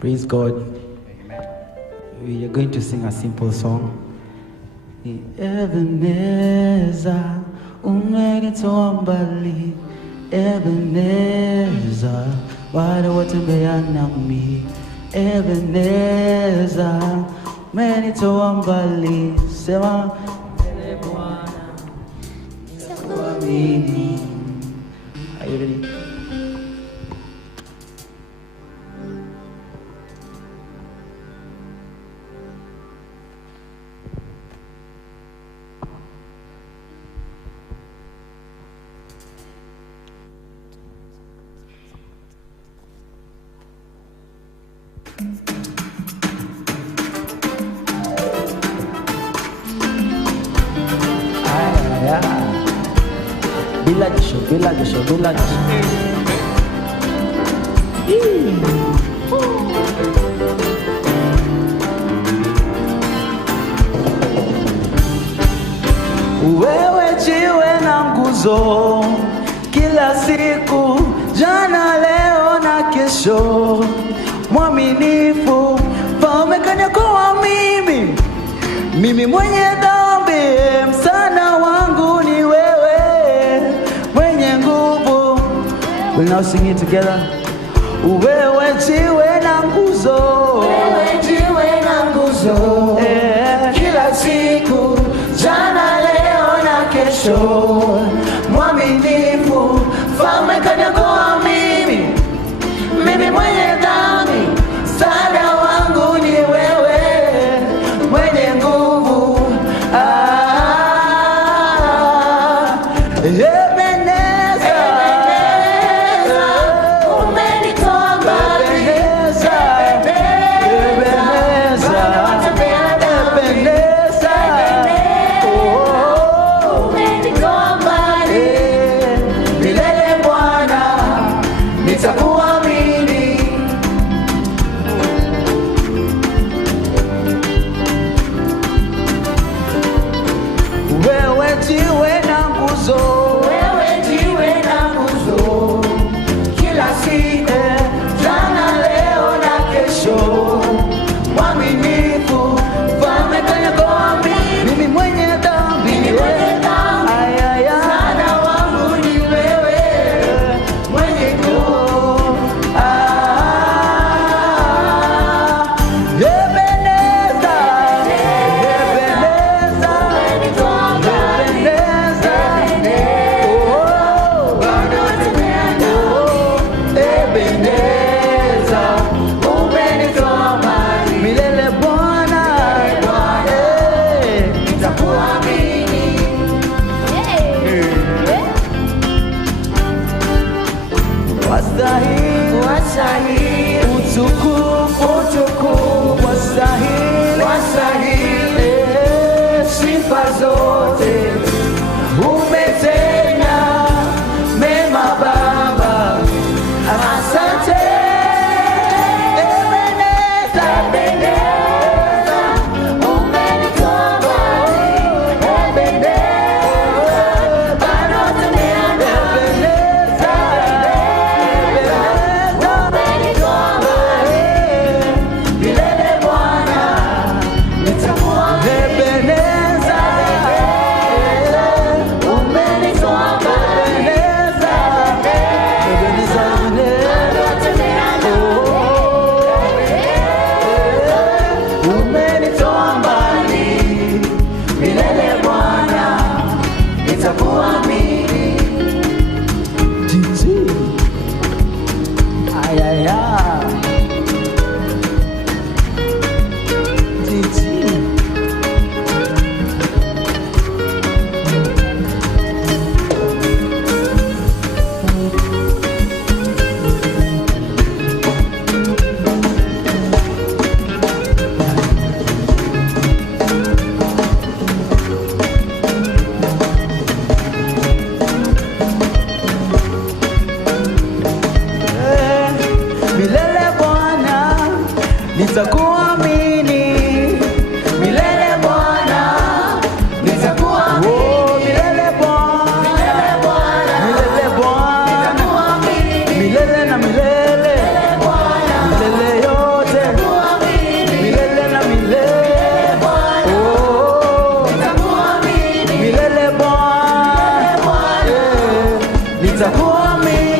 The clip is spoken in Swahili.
Praise God. We are going to sing a simple song. Ebenezer, umenitoa mbali. Ebenezer, wale watembea nami. Ebenezer, umenitoa mbali. Sema, Ele Bwana, nitakuamini. Are you ready? Bila jasho. Wewe jiwe na nguzo, kila siku, jana, leo na kesho, mwaminifu, paonekana kwa mimi mwenye dhambi, msana wangu ni wewe, mwenye nguvu. We'll now sing it together. Wewe jiwe na nguzo, kila siku, jana, leo na kesho, mwaminifu, paonekana kwa mimi mwenye dhambi, msana wangu ni wewe, mwenye nguvu. Milele na milele, milele yote. itakuwa mengi.